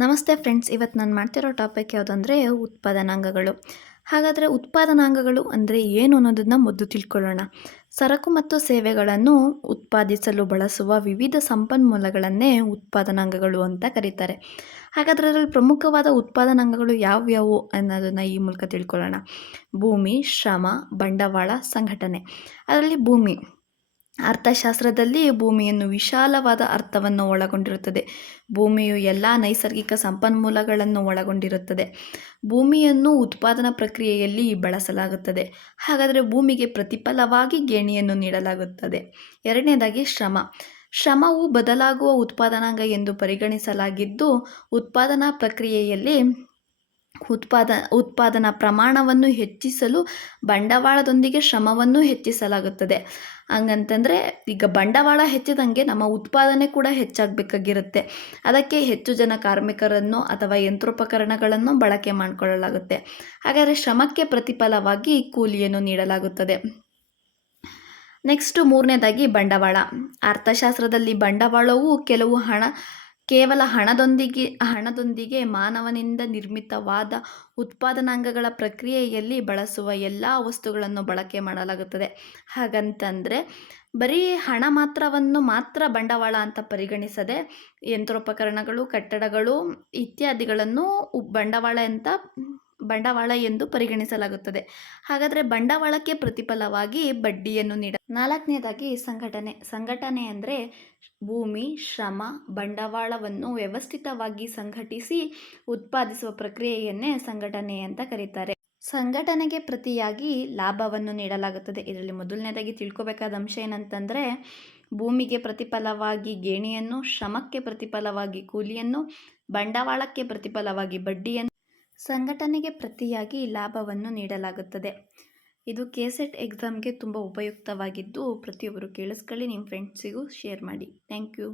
ನಮಸ್ತೆ ಫ್ರೆಂಡ್ಸ್, ಇವತ್ತು ನಾನು ಮಾಡ್ತಿರೋ ಟಾಪಿಕ್ ಯಾವುದಂದರೆ ಉತ್ಪಾದನಾಂಗಗಳು. ಹಾಗಾದರೆ ಉತ್ಪಾದನಾಂಗಗಳು ಅಂದರೆ ಏನು ಅನ್ನೋದನ್ನು ಮೊದಲು ತಿಳ್ಕೊಳ್ಳೋಣ. ಸರಕು ಮತ್ತು ಸೇವೆಗಳನ್ನು ಉತ್ಪಾದಿಸಲು ಬಳಸುವ ವಿವಿಧ ಸಂಪನ್ಮೂಲಗಳನ್ನೇ ಉತ್ಪಾದನಾಂಗಗಳು ಅಂತ ಕರೀತಾರೆ. ಹಾಗಾದರೆ ಅದರಲ್ಲಿ ಪ್ರಮುಖವಾದ ಉತ್ಪಾದನಾಂಗಗಳು ಯಾವ್ಯಾವು ಅನ್ನೋದನ್ನು ಈ ಮೂಲಕ ತಿಳ್ಕೊಳ್ಳೋಣ. ಭೂಮಿ, ಶ್ರಮ, ಬಂಡವಾಳ, ಸಂಘಟನೆ. ಅದರಲ್ಲಿ ಭೂಮಿ. ಅರ್ಥಶಾಸ್ತ್ರದಲ್ಲಿ ಭೂಮಿಯನ್ನು ವಿಶಾಲವಾದ ಅರ್ಥವನ್ನು ಒಳಗೊಂಡಿರುತ್ತದೆ. ಭೂಮಿಯು ಎಲ್ಲ ನೈಸರ್ಗಿಕ ಸಂಪನ್ಮೂಲಗಳನ್ನು ಒಳಗೊಂಡಿರುತ್ತದೆ. ಭೂಮಿಯನ್ನು ಉತ್ಪಾದನಾ ಪ್ರಕ್ರಿಯೆಯಲ್ಲಿ ಬಳಸಲಾಗುತ್ತದೆ. ಹಾಗಾದರೆ ಭೂಮಿಗೆ ಪ್ರತಿಫಲವಾಗಿ ಗೇಣಿಯನ್ನು ನೀಡಲಾಗುತ್ತದೆ. ಎರಡನೇದಾಗಿ ಶ್ರಮ. ಶ್ರಮವು ಬದಲಾಗುವ ಉತ್ಪಾದನಾಂಗ ಎಂದು ಪರಿಗಣಿಸಲಾಗಿದ್ದು, ಉತ್ಪಾದನಾ ಪ್ರಕ್ರಿಯೆಯಲ್ಲಿ ಉತ್ಪಾದನಾ ಪ್ರಮಾಣವನ್ನು ಹೆಚ್ಚಿಸಲು ಬಂಡವಾಳದೊಂದಿಗೆ ಶ್ರಮವನ್ನು ಹೆಚ್ಚಿಸಲಾಗುತ್ತದೆ. ಹಂಗಂತಂದರೆ ಈಗ ಬಂಡವಾಳ ಹೆಚ್ಚಿದಂಗೆ ನಮ್ಮ ಉತ್ಪಾದನೆ ಕೂಡ ಹೆಚ್ಚಾಗಬೇಕಾಗಿರುತ್ತೆ. ಅದಕ್ಕೆ ಹೆಚ್ಚು ಜನ ಕಾರ್ಮಿಕರನ್ನು ಅಥವಾ ಯಂತ್ರೋಪಕರಣಗಳನ್ನು ಬಳಕೆ ಮಾಡಿಕೊಳ್ಳಲಾಗುತ್ತೆ. ಹಾಗಾದರೆ ಶ್ರಮಕ್ಕೆ ಪ್ರತಿಫಲವಾಗಿ ಕೂಲಿಯನ್ನು ನೀಡಲಾಗುತ್ತದೆ. ನೆಕ್ಸ್ಟ್ ಮೂರನೇದಾಗಿ ಬಂಡವಾಳ. ಅರ್ಥಶಾಸ್ತ್ರದಲ್ಲಿ ಬಂಡವಾಳವು ಕೇವಲ ಹಣದೊಂದಿಗೆ ಮಾನವನಿಂದ ನಿರ್ಮಿತವಾದ ಉತ್ಪಾದನಾಂಗಗಳ ಪ್ರಕ್ರಿಯೆಯಲ್ಲಿ ಬಳಸುವ ಎಲ್ಲ ವಸ್ತುಗಳನ್ನು ಬಳಕೆ ಮಾಡಲಾಗುತ್ತದೆ. ಹಾಗಂತಂದರೆ ಬರೀ ಹಣ ಮಾತ್ರ ಬಂಡವಾಳ ಅಂತ ಪರಿಗಣಿಸದೆ ಯಂತ್ರೋಪಕರಣಗಳು, ಕಟ್ಟಡಗಳು ಇತ್ಯಾದಿಗಳನ್ನು ಬಂಡವಾಳ ಎಂದು ಪರಿಗಣಿಸಲಾಗುತ್ತದೆ. ಹಾಗಾದರೆ ಬಂಡವಾಳಕ್ಕೆ ಪ್ರತಿಫಲವಾಗಿ ಬಡ್ಡಿಯನ್ನು ನಾಲ್ಕನೇದಾಗಿ ಸಂಘಟನೆ ಅಂದರೆ ಭೂಮಿ, ಶ್ರಮ, ಬಂಡವಾಳವನ್ನು ವ್ಯವಸ್ಥಿತವಾಗಿ ಸಂಘಟಿಸಿ ಉತ್ಪಾದಿಸುವ ಪ್ರಕ್ರಿಯೆಯನ್ನೇ ಸಂಘಟನೆ ಅಂತ ಕರೀತಾರೆ. ಸಂಘಟನೆಗೆ ಪ್ರತಿಯಾಗಿ ಲಾಭವನ್ನು ನೀಡಲಾಗುತ್ತದೆ. ಇದರಲ್ಲಿ ಮೊದಲನೇದಾಗಿ ತಿಳ್ಕೊಬೇಕಾದ ಅಂಶ ಏನಂತಂದರೆ, ಭೂಮಿಗೆ ಪ್ರತಿಫಲವಾಗಿ ಗೇಣಿಯನ್ನು, ಶ್ರಮಕ್ಕೆ ಪ್ರತಿಫಲವಾಗಿ ಕೂಲಿಯನ್ನು, ಬಂಡವಾಳಕ್ಕೆ ಪ್ರತಿಫಲವಾಗಿ ಬಡ್ಡಿಯನ್ನು, ಸಂಘಟನೆಗೆ ಪ್ರತಿಯಾಗಿ ಲಾಭವನ್ನು ನೀಡಲಾಗುತ್ತದೆ. ಇದು ಕೆಸೆಟ್ ಎಕ್ಸಾಮ್ಗೆ ತುಂಬ ಉಪಯುಕ್ತವಾಗಿದ್ದು ಪ್ರತಿಯೊಬ್ಬರು ಕೇಳಿಸ್ಕೊಳ್ಳಿ, ನಿಮ್ಮ ಫ್ರೆಂಡ್ಸಿಗೂ ಶೇರ್ ಮಾಡಿ. Thank you.